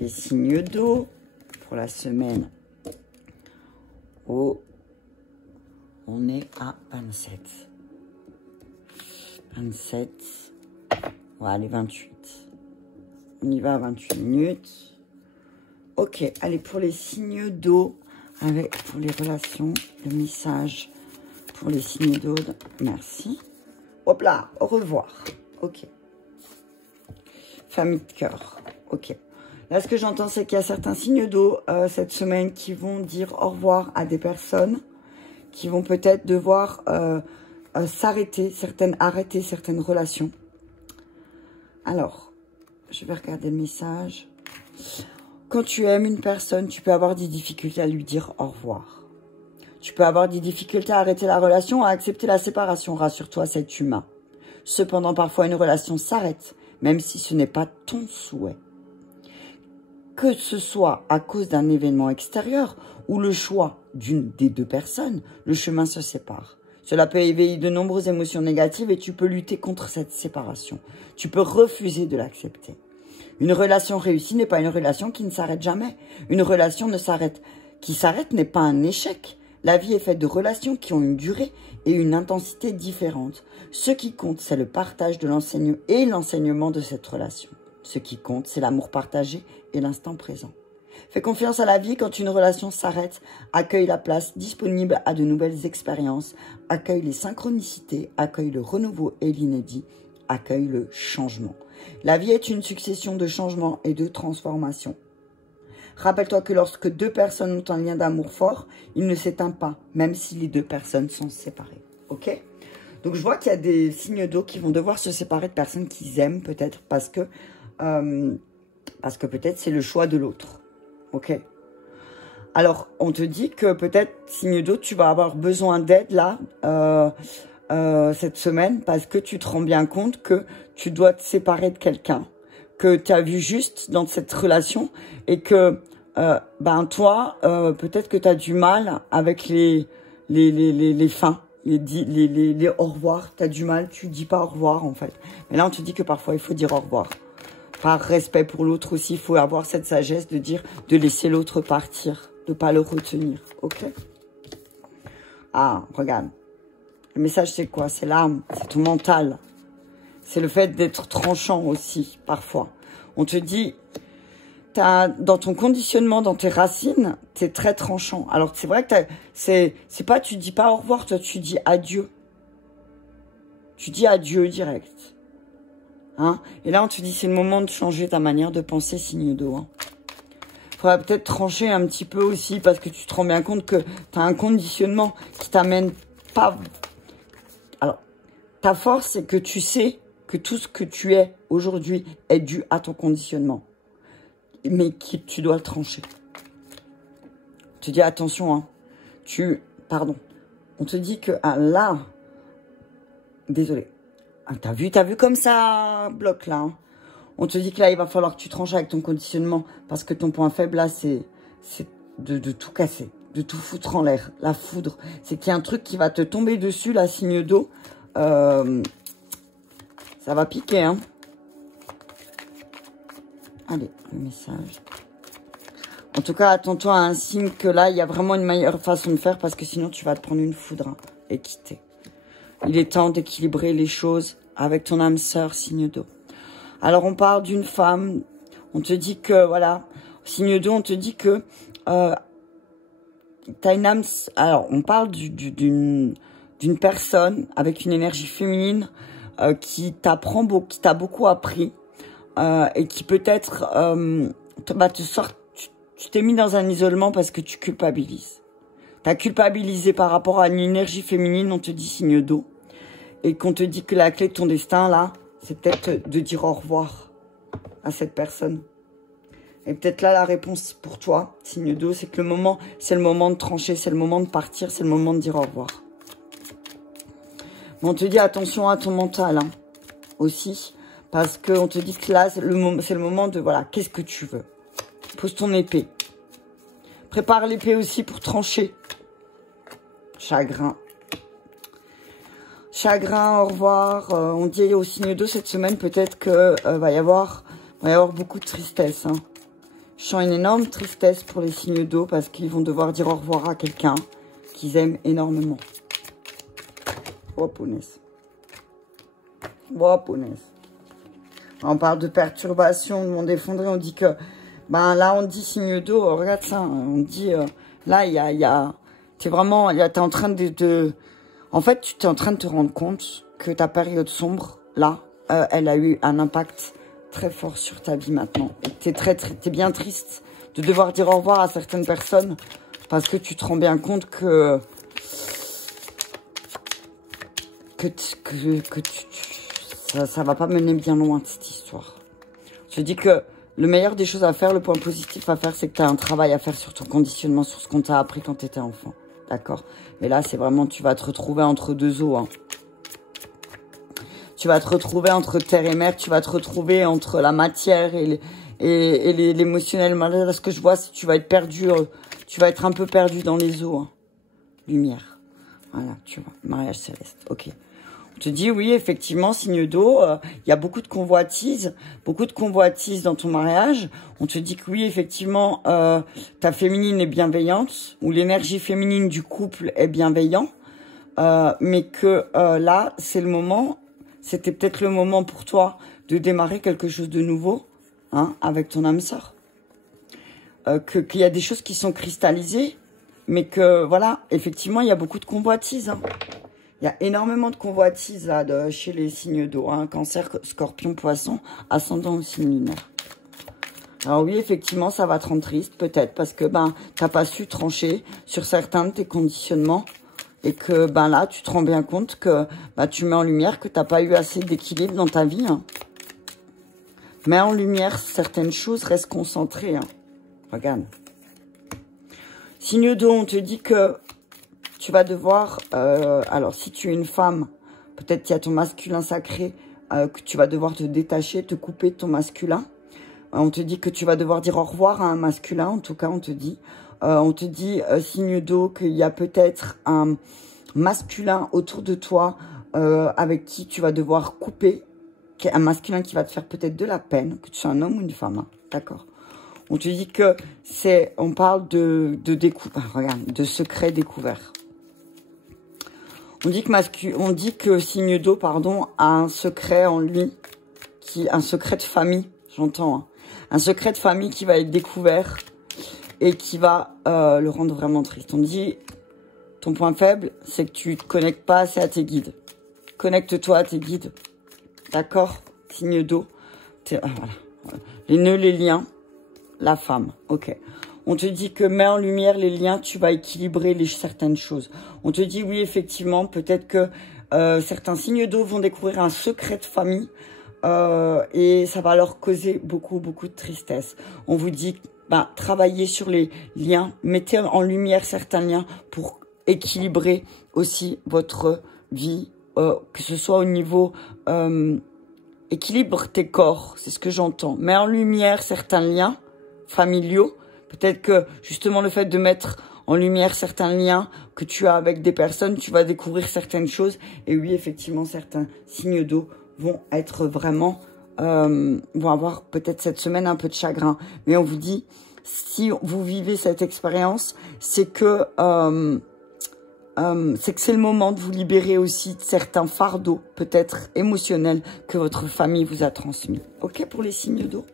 les signes d'eau pour la semaine. Oh, on est à 27. 27. On va aller 28. On y va à 28 minutes. Ok, allez, pour les signes d'eau, pour les relations, le message pour les signes d'eau. Merci. Hop là, au revoir. Ok. Famille de cœur. Ok. Là, ce que j'entends, c'est qu'il y a certains signes d'eau cette semaine qui vont dire au revoir à des personnes qui vont peut-être devoir arrêter certaines relations. Alors, je vais regarder le message. Quand tu aimes une personne, tu peux avoir des difficultés à lui dire au revoir. Tu peux avoir des difficultés à arrêter la relation, à accepter la séparation. Rassure-toi, c'est humain. Cependant, parfois, une relation s'arrête, même si ce n'est pas ton souhait. Que ce soit à cause d'un événement extérieur ou le choix d'une des deux personnes, le chemin se sépare. Cela peut éveiller de nombreuses émotions négatives et tu peux lutter contre cette séparation. Tu peux refuser de l'accepter. Une relation réussie n'est pas une relation qui ne s'arrête jamais. Une relation qui s'arrête n'est pas un échec. La vie est faite de relations qui ont une durée et une intensité différentes. Ce qui compte, c'est le partage de l'enseignement de cette relation. Ce qui compte, c'est l'amour partagé et l'instant présent. Fais confiance à la vie quand une relation s'arrête. Accueille la place disponible à de nouvelles expériences. Accueille les synchronicités. Accueille le renouveau et l'inédit. Accueille le changement. La vie est une succession de changements et de transformations. Rappelle-toi que lorsque deux personnes ont un lien d'amour fort, il ne s'éteint pas, même si les deux personnes sont séparées. Ok? Donc, je vois qu'il y a des signes d'eau qui vont devoir se séparer de personnes qu'ils aiment, peut-être, parce que peut-être c'est le choix de l'autre. ok? Alors, on te dit que peut-être, signe d'eau, tu vas avoir besoin d'aide là, cette semaine, parce que tu te rends bien compte que tu dois te séparer de quelqu'un, que tu as vu juste dans cette relation, et que, ben toi, peut-être que tu as du mal avec les fins, les au revoir, tu as du mal, tu dis pas au revoir en fait. Mais là, on te dit que parfois, il faut dire au revoir. Par respect pour l'autre aussi, il faut avoir cette sagesse de dire, de laisser l'autre partir, de pas le retenir, ok? Ah, regarde. Le message, c'est quoi? C'est l'âme, c'est ton mental. C'est le fait d'être tranchant aussi, parfois. On te dit, dans ton conditionnement, dans tes racines, tu es très tranchant. Alors, c'est vrai que c'est pas, tu dis pas au revoir, toi, tu dis adieu. Tu dis adieu direct. Hein? Et là, on te dit, c'est le moment de changer ta manière de penser, signe d'eau. Hein. Faudrait peut-être trancher un petit peu aussi, parce que tu te rends bien compte que tu as un conditionnement qui t'amène pas... Alors, ta force, c'est que tu sais que tout ce que tu es aujourd'hui est dû à ton conditionnement. Mais tu dois le trancher. On te dit, attention, hein. Pardon. On te dit que là... Désolé. Ah, t'as vu comme ça bloque là. Hein. On te dit que là, il va falloir que tu tranches avec ton conditionnement. Parce que ton point faible là, c'est de tout casser. De tout foutre en l'air. La foudre. C'est qu'il y a un truc qui va te tomber dessus, la signe d'eau. Ça va piquer, hein. Allez, le message. En tout cas, attends-toi à un signe que là, il y a vraiment une meilleure façon de faire. Parce que sinon, tu vas te prendre une foudre hein, et quitter. Il est temps d'équilibrer les choses avec ton âme sœur, signe d'eau. Alors, on parle d'une femme. On te dit que, voilà, signe d'eau, on te dit que t'as une âme... Alors, on parle d'une personne avec une énergie féminine qui t'a beaucoup appris et qui peut-être va te sortir... Tu t'es mis dans un isolement parce que tu culpabilises. T'as culpabilisé par rapport à une énergie féminine, on te dit signe d'eau. Et qu'on te dit que la clé de ton destin, là, c'est peut-être de dire au revoir à cette personne. Et peut-être là, la réponse pour toi, signe d'eau, c'est que c'est le moment de trancher, c'est le moment de partir, c'est le moment de dire au revoir. Mais on te dit attention à ton mental, hein, aussi. Parce qu'on te dit que là, c'est le moment de, voilà, qu'est-ce que tu veux? Pose ton épée. Prépare l'épée aussi pour trancher. Chagrin. Chagrin, au revoir. On dit au signe d'eau cette semaine, peut-être que va y avoir beaucoup de tristesse. Hein. Je sens une énorme tristesse pour les signes d'eau parce qu'ils vont devoir dire au revoir à quelqu'un qu'ils aiment énormément. Oh, punaise. Oh, punaise. On parle de perturbation, de monde effondré. On dit que, ben là, on dit signe d'eau. Regarde ça. On dit, là, t'es vraiment, t'es en train en fait, tu es en train de te rendre compte que ta période sombre, là, elle a eu un impact très fort sur ta vie maintenant. Et t'es bien triste de devoir dire au revoir à certaines personnes parce que tu te rends bien compte que ça va pas mener bien loin cette histoire. Je dis que le meilleur des choses à faire, le point positif à faire, c'est que tu as un travail à faire sur ton conditionnement, sur ce qu'on t'a appris quand tu étais enfant. D'accord? Et là, c'est vraiment, tu vas te retrouver entre deux eaux. Hein. Tu vas te retrouver entre terre et mer. Tu vas te retrouver entre la matière et l'émotionnel. Là, ce que je vois, c'est que tu vas être perdu. Tu vas être un peu perdu dans les eaux. Hein. Lumière. Voilà, tu vois. Mariage céleste. Ok. On te dit, oui, effectivement, signe d'eau, il y a beaucoup de convoitises dans ton mariage. On te dit que oui, effectivement, ta féminine est bienveillante, ou l'énergie féminine du couple est bienveillant, mais que là, c'était peut-être le moment pour toi de démarrer quelque chose de nouveau, hein, avec ton âme sœur. Qu'il y a des choses qui sont cristallisées, mais que, voilà, effectivement, il y a beaucoup de convoitises, hein. Il y a énormément de convoitises là, chez les signes d'eau. Hein, Cancer, Scorpion, Poisson, ascendant au signe lunaire. Alors oui, effectivement, ça va te rendre triste, peut-être, parce que t'as pas su trancher sur certains de tes conditionnements. Et que là, tu te rends bien compte que tu mets en lumière que t'as pas eu assez d'équilibre dans ta vie. Hein. Mets en lumière certaines choses, reste concentré. Hein. Regarde. Signe d'eau, on te dit que tu vas devoir... alors, si tu es une femme, peut-être qu'il y a ton masculin sacré, que tu vas devoir te détacher, te couper de ton masculin. On te dit que tu vas devoir dire au revoir à un masculin, en tout cas, on te dit. On te dit, signe d'eau, qu'il y a peut-être un masculin autour de toi avec qui tu vas devoir couper. Un masculin qui va te faire peut-être de la peine, que tu sois un homme ou une femme, hein, d'accord. On te dit que c'est, on parle de regarde, de secret découvert. On dit que signe d'eau, pardon, a un secret en lui, un secret de famille, j'entends, hein, un secret de famille qui va être découvert et qui va le rendre vraiment triste. On dit, ton point faible, c'est que tu ne te connectes pas assez à tes guides. Connecte-toi à tes guides. D'accord? Signe d'eau. Voilà. Les nœuds, les liens. La femme. Ok. On te dit que mets en lumière les liens, tu vas équilibrer certaines choses. On te dit oui, effectivement, peut-être que certains signes d'eau vont découvrir un secret de famille et ça va leur causer beaucoup de tristesse. On vous dit, travaillez sur les liens, mettez en lumière certains liens pour équilibrer aussi votre vie. Que ce soit au niveau équilibre tes corps, c'est ce que j'entends. Mets en lumière certains liens familiaux. Peut-être que justement le fait de mettre en lumière certains liens que tu as avec des personnes, tu vas découvrir certaines choses. Et oui, effectivement, certains signes d'eau vont être vraiment, vont avoir peut-être cette semaine un peu de chagrin. Mais on vous dit, si vous vivez cette expérience, c'est que c'est le moment de vous libérer aussi de certains fardeaux, peut-être émotionnels, que votre famille vous a transmis. Ok pour les signes d'eau?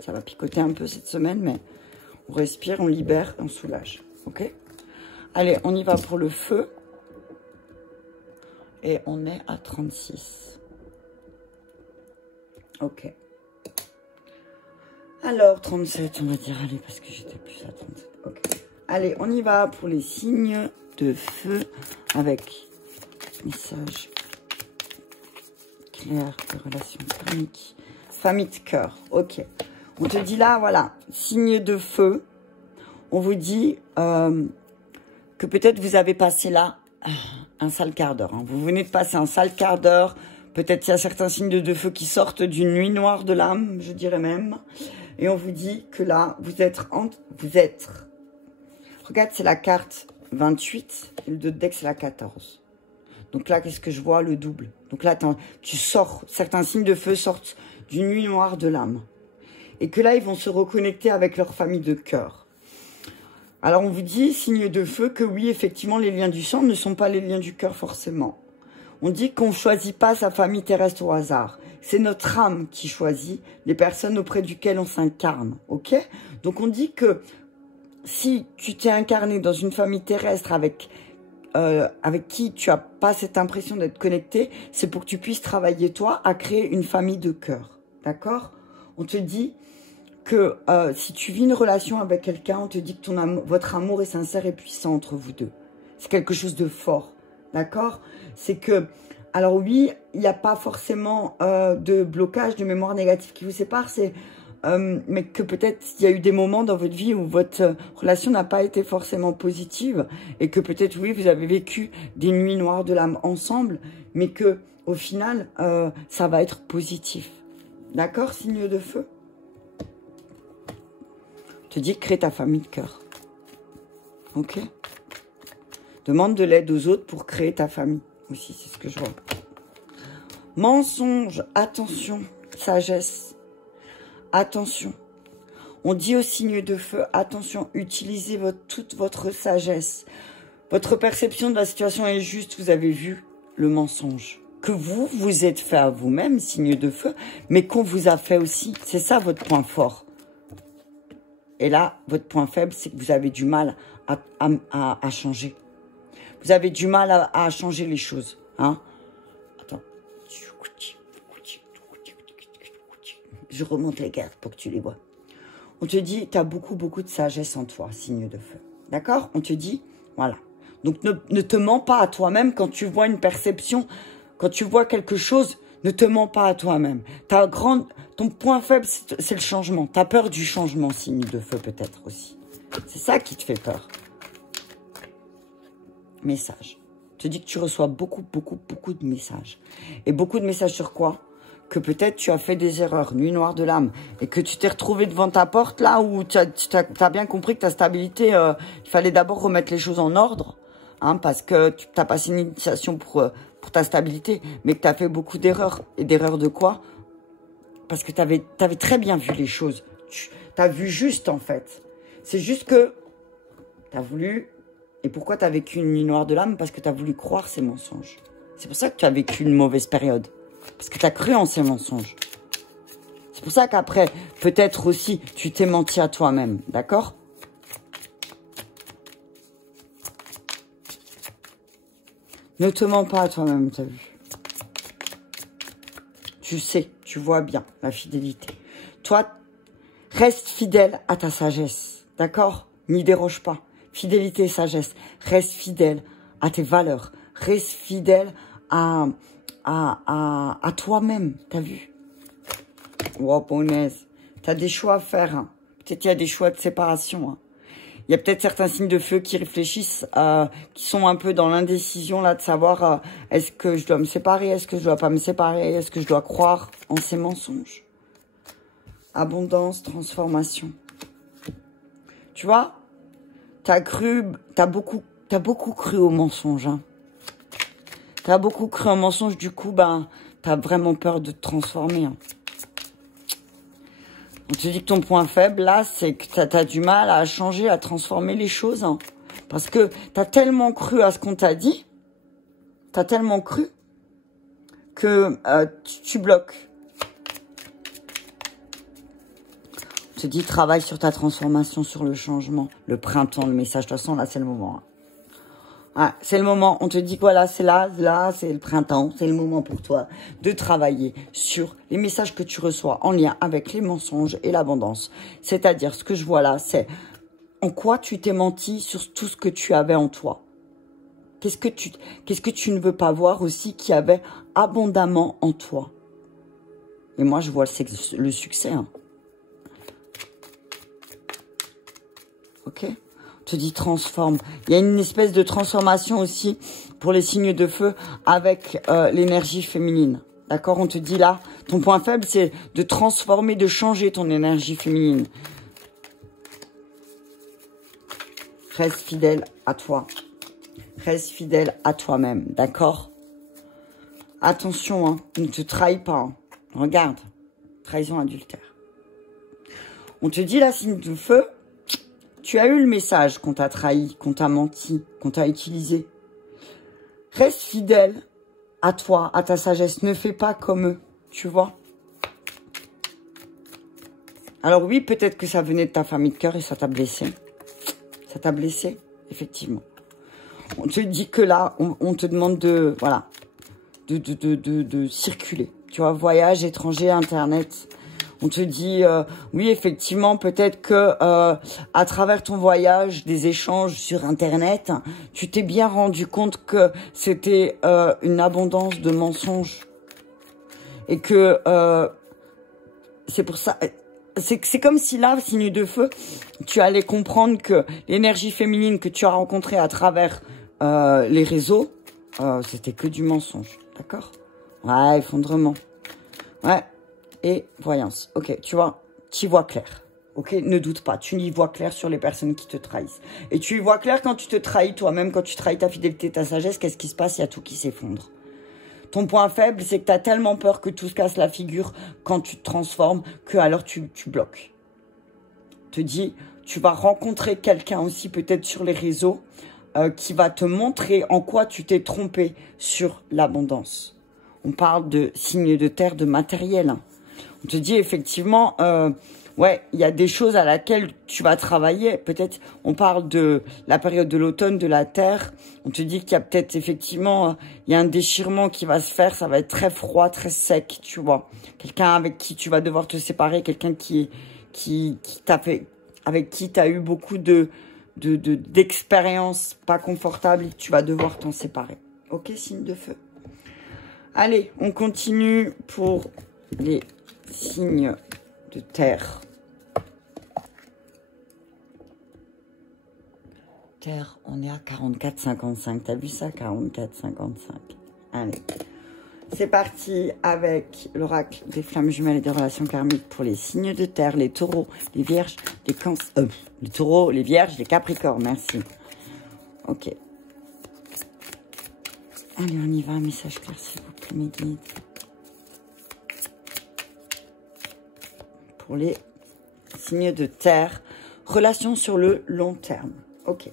Ça va picoter un peu cette semaine, mais on respire, on libère, on soulage. Ok? Allez, on y va pour le feu. Et on est à 36. Ok. Alors, 37, on va dire, allez, parce que j'étais plus à 37. Ok. Allez, on y va pour les signes de feu avec message clair de relation karmique. Famille de cœur, ok. On te dit là, voilà, signe de feu. On vous dit que peut-être vous avez passé là un sale quart d'heure. Hein. Vous venez de passer un sale quart d'heure. Peut-être qu'il y a certains signes de feu qui sortent d'une nuit noire de l'âme, je dirais même. Et on vous dit que là, vous êtes... Regarde, c'est la carte 28. Et le dos de deck, c'est la 14. Donc là, qu'est-ce que je vois? Le double. Donc là, tu sors. Certains signes de feu sortent d'une nuit noire de l'âme. Et que là, ils vont se reconnecter avec leur famille de cœur. Alors, on vous dit, signe de feu, que oui, effectivement, les liens du sang ne sont pas les liens du cœur forcément. On dit qu'on ne choisit pas sa famille terrestre au hasard. C'est notre âme qui choisit les personnes auprès duquel on s'incarne, ok? Donc, on dit que si tu t'es incarné dans une famille terrestre avec qui tu n'as pas cette impression d'être connecté, c'est pour que tu puisses travailler, toi, à créer une famille de cœur, d'accord? On te dit que si tu vis une relation avec quelqu'un, on te dit que votre amour est sincère et puissant entre vous deux. C'est quelque chose de fort, d'accord? C'est que, alors oui, il n'y a pas forcément de blocage, de mémoire négative qui vous sépare, mais que peut-être il y a eu des moments dans votre vie où votre relation n'a pas été forcément positive et que peut-être, oui, vous avez vécu des nuits noires de l'âme ensemble, mais que au final, ça va être positif. D'accord, signe de feu? Je te dis, crée ta famille de cœur. Ok? Demande de l'aide aux autres pour créer ta famille. Aussi, c'est ce que je vois. Mensonge, attention, sagesse, attention. On dit au signe de feu, attention, utilisez toute votre sagesse. Votre perception de la situation est juste, vous avez vu le mensonge. Que vous êtes fait à vous-même, signe de feu, mais qu'on vous a fait aussi. C'est ça votre point fort. Et là, votre point faible, c'est que vous avez du mal à changer. Vous avez du mal à changer les choses. Hein? Attends. Je remonte les cartes pour que tu les vois. On te dit, tu as beaucoup de sagesse en toi, signe de feu. D'accord? On te dit, voilà. Donc, ne te mens pas à toi-même quand tu vois une perception, quand tu vois quelque chose, ne te mens pas à toi-même. Ton point faible, c'est le changement. Tu as peur du changement, signe de feu, peut-être aussi. C'est ça qui te fait peur. messages. Je te dis que tu reçois beaucoup de messages. Et beaucoup de messages sur quoi? Que peut-être tu as fait des erreurs, nuit noire de l'âme, et que tu t'es retrouvé devant ta porte là où tu as bien compris que ta stabilité, il fallait d'abord remettre les choses en ordre, hein, parce que tu as passé une initiation pour ta stabilité, mais que tu as fait beaucoup d'erreurs. Et d'erreurs de quoi? Parce que tu avais très bien vu les choses. Tu as vu juste en fait. C'est juste que tu as voulu... Et pourquoi tu as vécu une nuit noire de l'âme? Parce que tu as voulu croire ces mensonges. C'est pour ça que tu as vécu une mauvaise période. Parce que tu as cru en ces mensonges. C'est pour ça qu'après, peut-être aussi, tu t'es menti à toi-même. D'accord? Ne te mens pas à toi-même, t'as vu? Tu sais, tu vois bien la fidélité. Toi, reste fidèle à ta sagesse. D'accord? N'y déroge pas. Fidélité et sagesse. Reste fidèle à tes valeurs. Reste fidèle à toi-même, t'as vu? Wow, punaise. T'as des choix à faire. Hein. Peut-être il y a des choix de séparation. Hein. Il y a peut-être certains signes de feu qui réfléchissent, qui sont un peu dans l'indécision là de savoir est-ce que je dois me séparer, est-ce que je dois pas me séparer, est-ce que je dois croire en ces mensonges. Abondance, transformation. Tu vois, t'as beaucoup cru aux mensonges. Hein. T'as beaucoup cru en mensonge, du coup, t'as vraiment peur de te transformer. Hein. On te dit que ton point faible, là, c'est que t'as du mal à changer, à transformer les choses. Hein. Parce que t'as tellement cru à ce qu'on t'a dit, t'as tellement cru que tu bloques. On te dit, travaille sur ta transformation, sur le changement. Le printemps, le message, de toute façon, là, c'est le moment. Hein. Ah, c'est le moment, on te dit que voilà, c'est là, c'est le printemps, c'est le moment pour toi de travailler sur les messages que tu reçois en lien avec les mensonges et l'abondance. C'est-à-dire, ce que je vois là, c'est en quoi tu t'es menti sur tout ce que tu avais en toi. Qu'est-ce que tu ne veux pas voir aussi qui avait abondamment en toi. Et moi, je vois le succès. Hein. Ok ? Te dit transforme. Il y a une espèce de transformation aussi pour les signes de feu avec l'énergie féminine. D'accord? On te dit là, ton point faible, c'est de transformer, de changer ton énergie féminine. Reste fidèle à toi. Reste fidèle à toi-même. D'accord? Attention, hein, ne te trahis pas. Hein. Regarde. Trahison adultère. On te dit là, signe de feu. Tu as eu le message qu'on t'a trahi, qu'on t'a menti, qu'on t'a utilisé. Reste fidèle à toi, à ta sagesse. Ne fais pas comme eux, tu vois. Alors oui, peut-être que ça venait de ta famille de cœur et ça t'a blessé. Ça t'a blessé, effectivement. On te dit que là, on te demande de, voilà, de circuler. Tu vois, voyage, étranger, Internet. On te dit, oui, effectivement, peut-être que à travers ton voyage, des échanges sur Internet, tu t'es bien rendu compte que c'était une abondance de mensonges. Et que c'est pour ça... C'est comme si là, signe de feu, tu allais comprendre que l'énergie féminine que tu as rencontrée à travers les réseaux, c'était que du mensonge. D'accord? Ouais, effondrement. Ouais. Et voyance. Ok, tu vois, tu y vois clair. Ok, ne doute pas, tu y vois clair sur les personnes qui te trahissent. Et tu y vois clair quand tu te trahis toi-même, quand tu trahis ta fidélité, ta sagesse, qu'est-ce qui se passe? Il y a tout qui s'effondre. Ton point faible, c'est que tu as tellement peur que tout se casse la figure quand tu te transformes, que alors tu bloques. Te dis, tu vas rencontrer quelqu'un aussi peut-être sur les réseaux qui va te montrer en quoi tu t'es trompé sur l'abondance. On parle de signes de terre, de matériel. On te dit effectivement, ouais, il y a des choses à laquelle tu vas travailler. Peut-être, on parle de la période de l'automne, de la terre. On te dit qu'il y a peut-être effectivement, il y a un déchirement qui va se faire. Ça va être très froid, très sec, tu vois. Quelqu'un avec qui tu vas devoir te séparer, quelqu'un qui t'a fait, avec qui tu as eu beaucoup d'expériences pas confortables et que tu vas devoir t'en séparer. Ok, signe de feu. Allez, on continue pour les signes de terre. Terre, on est à 44,55. T'as vu ça? 44,55. Allez. C'est parti avec l'oracle des flammes jumelles et des relations karmiques pour les signes de terre, les taureaux, les vierges, les cancers, les taureaux, les vierges, les capricornes, merci. Ok. Allez, on y va, un message clair s'il vous plaît, mes guides. Pour les signes de terre, relations sur le long terme. Ok.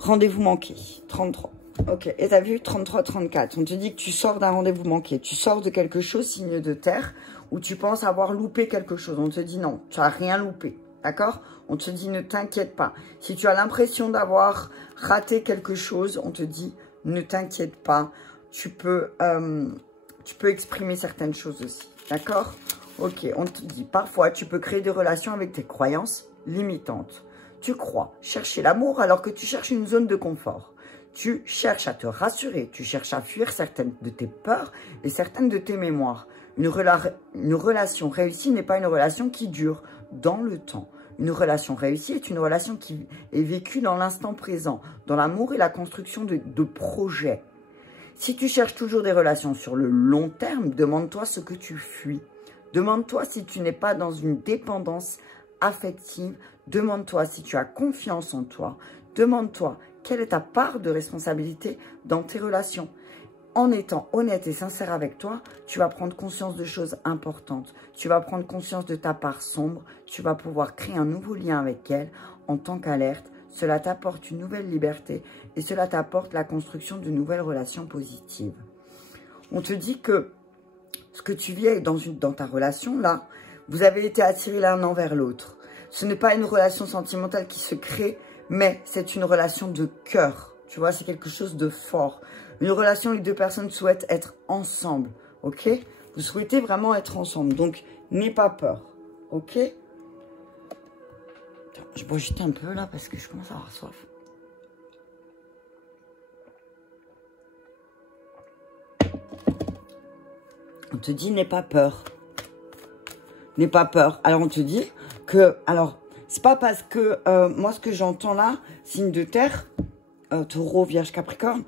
Rendez-vous manqué, 33. Ok, et t'as vu 33, 34. On te dit que tu sors d'un rendez-vous manqué. Tu sors de quelque chose, signe de terre, où tu penses avoir loupé quelque chose. On te dit non, tu n'as rien loupé. D'accord? On te dit ne t'inquiète pas. Si tu as l'impression d'avoir raté quelque chose, on te dit ne t'inquiète pas. Tu peux exprimer certaines choses aussi. D'accord? Ok, on te dit parfois tu peux créer des relations avec tes croyances limitantes. Tu crois chercher l'amour alors que tu cherches une zone de confort. Tu cherches à te rassurer, tu cherches à fuir certaines de tes peurs et certaines de tes mémoires. Une relation réussie n'est pas une relation qui dure dans le temps. Une relation réussie est une relation qui est vécue dans l'instant présent, dans l'amour et la construction de projets. Si tu cherches toujours des relations sur le long terme, demande-toi ce que tu fuis. Demande-toi si tu n'es pas dans une dépendance affective. Demande-toi si tu as confiance en toi. Demande-toi quelle est ta part de responsabilité dans tes relations. En étant honnête et sincère avec toi, tu vas prendre conscience de choses importantes. Tu vas prendre conscience de ta part sombre. Tu vas pouvoir créer un nouveau lien avec elle en tant qu'alerte. Cela t'apporte une nouvelle liberté et cela t'apporte la construction de nouvelles relations positives. On te dit que ce que tu vis dans ta relation, là, vous avez été attirés l'un envers l'autre. Ce n'est pas une relation sentimentale qui se crée, mais c'est une relation de cœur. Tu vois, c'est quelque chose de fort. Une relation où les deux personnes souhaitent être ensemble. Ok? Vous souhaitez vraiment être ensemble. Donc, n'aie pas peur. Ok? Attends, je bois juste un peu là parce que je commence à avoir soif. On te dit, n'aie pas peur. N'aie pas peur. Alors, on te dit que... Alors, c'est pas parce que... moi, ce que j'entends là, signe de terre, taureau, vierge, capricorne,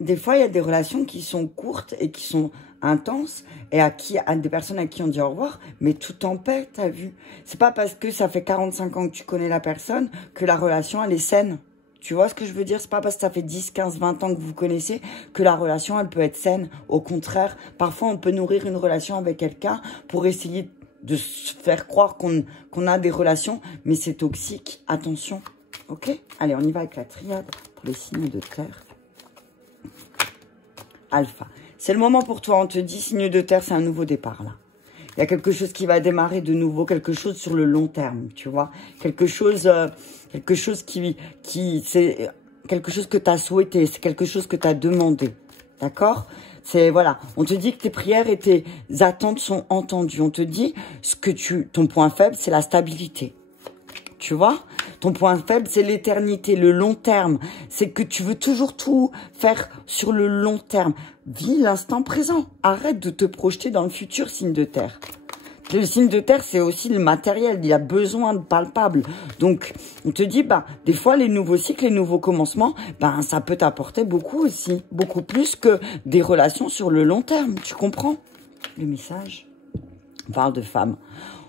des fois, il y a des relations qui sont courtes et qui sont intenses et à des personnes à qui on dit au revoir, mais tout en paix, t'as vu. C'est pas parce que ça fait 45 ans que tu connais la personne que la relation, elle est saine. Tu vois ce que je veux dire? C'est pas parce que ça fait 10, 15, 20 ans que vous connaissez que la relation, elle peut être saine. Au contraire, parfois, on peut nourrir une relation avec quelqu'un pour essayer de se faire croire qu'on a des relations, mais c'est toxique. Attention. Ok? Allez, on y va avec la triade pour les signes de terre. Alpha. C'est le moment pour toi. On te dit, signe de terre, c'est un nouveau départ, là. Il y a quelque chose qui va démarrer de nouveau, quelque chose sur le long terme, tu vois. Quelque chose c'est quelque chose que tu as souhaité, c'est quelque chose que tu as demandé. D'accord? C'est, voilà. On te dit que tes prières et tes attentes sont entendues. On te dit ton point faible, c'est la stabilité. Tu vois? Ton point faible, c'est l'éternité, le long terme. C'est que tu veux toujours tout faire sur le long terme. Vis l'instant présent. Arrête de te projeter dans le futur, signe de terre. Le signe de terre, c'est aussi le matériel. Il a besoin de palpable. Donc, on te dit, des fois, les nouveaux cycles, les nouveaux commencements, ça peut t'apporter beaucoup aussi. Beaucoup plus que des relations sur le long terme. Tu comprends? Le message. On parle de femmes.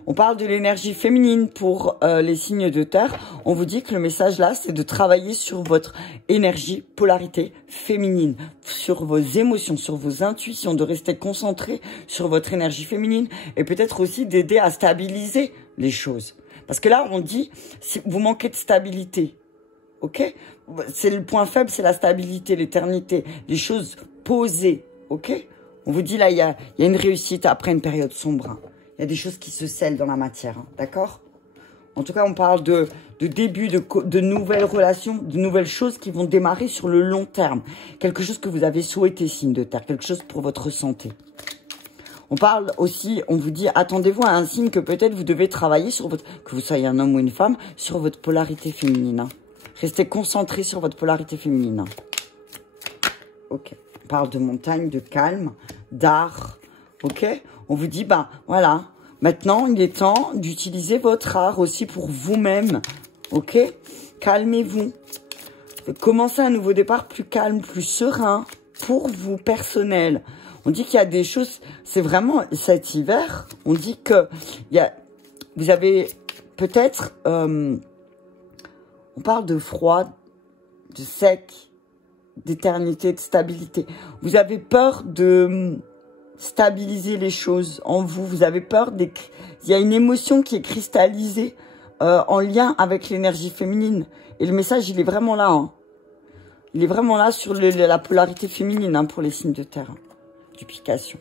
On parle de l'énergie féminine pour les signes de terre. On vous dit que le message là, c'est de travailler sur votre énergie, polarité féminine, sur vos émotions, sur vos intuitions, de rester concentré sur votre énergie féminine et peut-être aussi d'aider à stabiliser les choses. Parce que là, on dit, si vous manquez de stabilité, ok? C'est le point faible, c'est la stabilité, l'éternité, les choses posées, ok? On vous dit là, il y a une réussite après une période sombre. Hein. Il y a des choses qui se scellent dans la matière, hein, d'accord? En tout cas, on parle de début, de nouvelles relations, de nouvelles choses qui vont démarrer sur le long terme. Quelque chose que vous avez souhaité, signe de terre, quelque chose pour votre santé. On parle aussi, on vous dit, attendez-vous à un signe que peut-être vous devez travailler sur votre, que vous soyez un homme ou une femme, sur votre polarité féminine. Hein. Restez concentré sur votre polarité féminine. Hein. Ok. On parle de montagne, de calme, d'art, ok? On vous dit, voilà, maintenant, il est temps d'utiliser votre art aussi pour vous-même, Ok? Calmez-vous. Commencez un nouveau départ plus calme, plus serein pour vous, personnel. On dit qu'il y a des choses, c'est vraiment cet hiver, on dit que vous avez peut-être, on parle de froid, de sec, d'éternité, de stabilité. Vous avez peur de stabiliser les choses en vous. Vous avez peur il y a une émotion qui est cristallisée en lien avec l'énergie féminine. Et le message, il est vraiment là. Hein. Il est vraiment là sur la polarité féminine hein, pour les signes de terre. Hein. Duplication.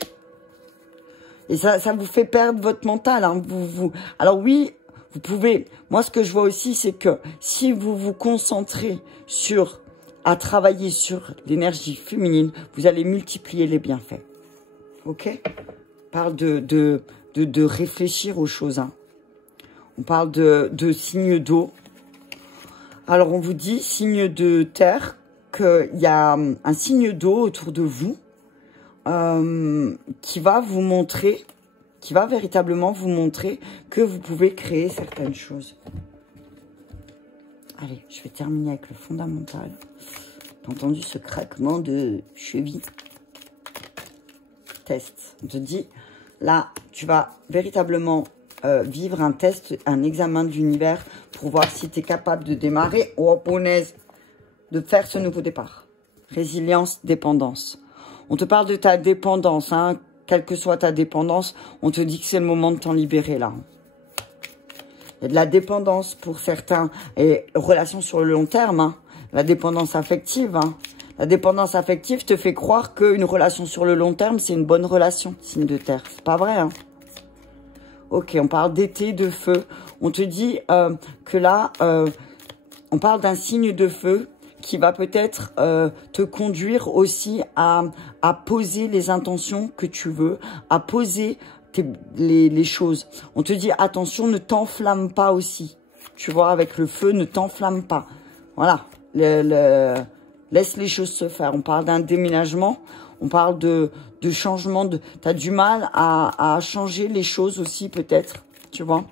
Et ça vous fait perdre votre mental. Hein. Alors oui, vous pouvez... Moi, ce que je vois aussi, c'est que si vous vous concentrez à travailler sur l'énergie féminine, vous allez multiplier les bienfaits. Ok? On parle de réfléchir aux choses. Hein. On parle de signes d'eau. Alors, on vous dit, signe de terre, qu'il y a un signe d'eau autour de vous qui va vous montrer, qui va véritablement vous montrer que vous pouvez créer certaines choses. Allez, je vais terminer avec le fondamental. T'as entendu ce craquement de cheville? Test. On te dit, là, tu vas véritablement vivre un test, un examen de l'univers pour voir si tu es capable de démarrer, oh punaise, de faire ce nouveau départ. Résilience, dépendance. On te parle de ta dépendance, hein, quelle que soit ta dépendance, on te dit que c'est le moment de t'en libérer là. Il y a de la dépendance pour certains, et relation sur le long terme, hein, la dépendance affective. Hein. La dépendance affective te fait croire qu'une relation sur le long terme, c'est une bonne relation, signe de terre. C'est pas vrai, hein. Ok, on parle d'été, de feu. On te dit que là, on parle d'un signe de feu qui va peut-être te conduire aussi à poser les intentions que tu veux, à poser les choses. On te dit, attention, ne t'enflamme pas aussi. Tu vois, avec le feu, ne t'enflamme pas. Voilà, laisse les choses se faire. On parle d'un déménagement, on parle de changement. Tu as du mal à changer les choses aussi, peut-être, tu vois.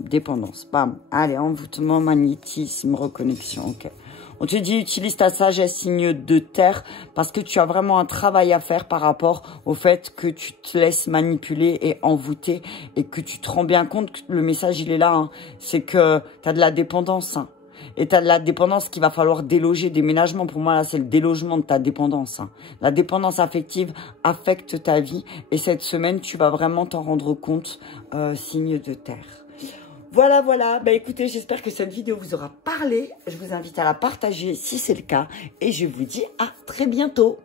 Dépendance, bam. Allez, envoûtement, magnétisme, reconnexion, ok. On te dit, utilise ta sagesse, signe de terre, parce que tu as vraiment un travail à faire par rapport au fait que tu te laisses manipuler et envoûter et que tu te rends bien compte que le message, il est là. Hein. C'est que tu as de la dépendance. Hein. Et tu as de la dépendance qu'il va falloir déloger. Déménagement, pour moi, là, c'est le délogement de ta dépendance. Hein. La dépendance affective affecte ta vie. Et cette semaine, tu vas vraiment t'en rendre compte, signe de terre. Voilà, voilà. Bah, écoutez, j'espère que cette vidéo vous aura parlé. Je vous invite à la partager si c'est le cas. Et je vous dis à très bientôt.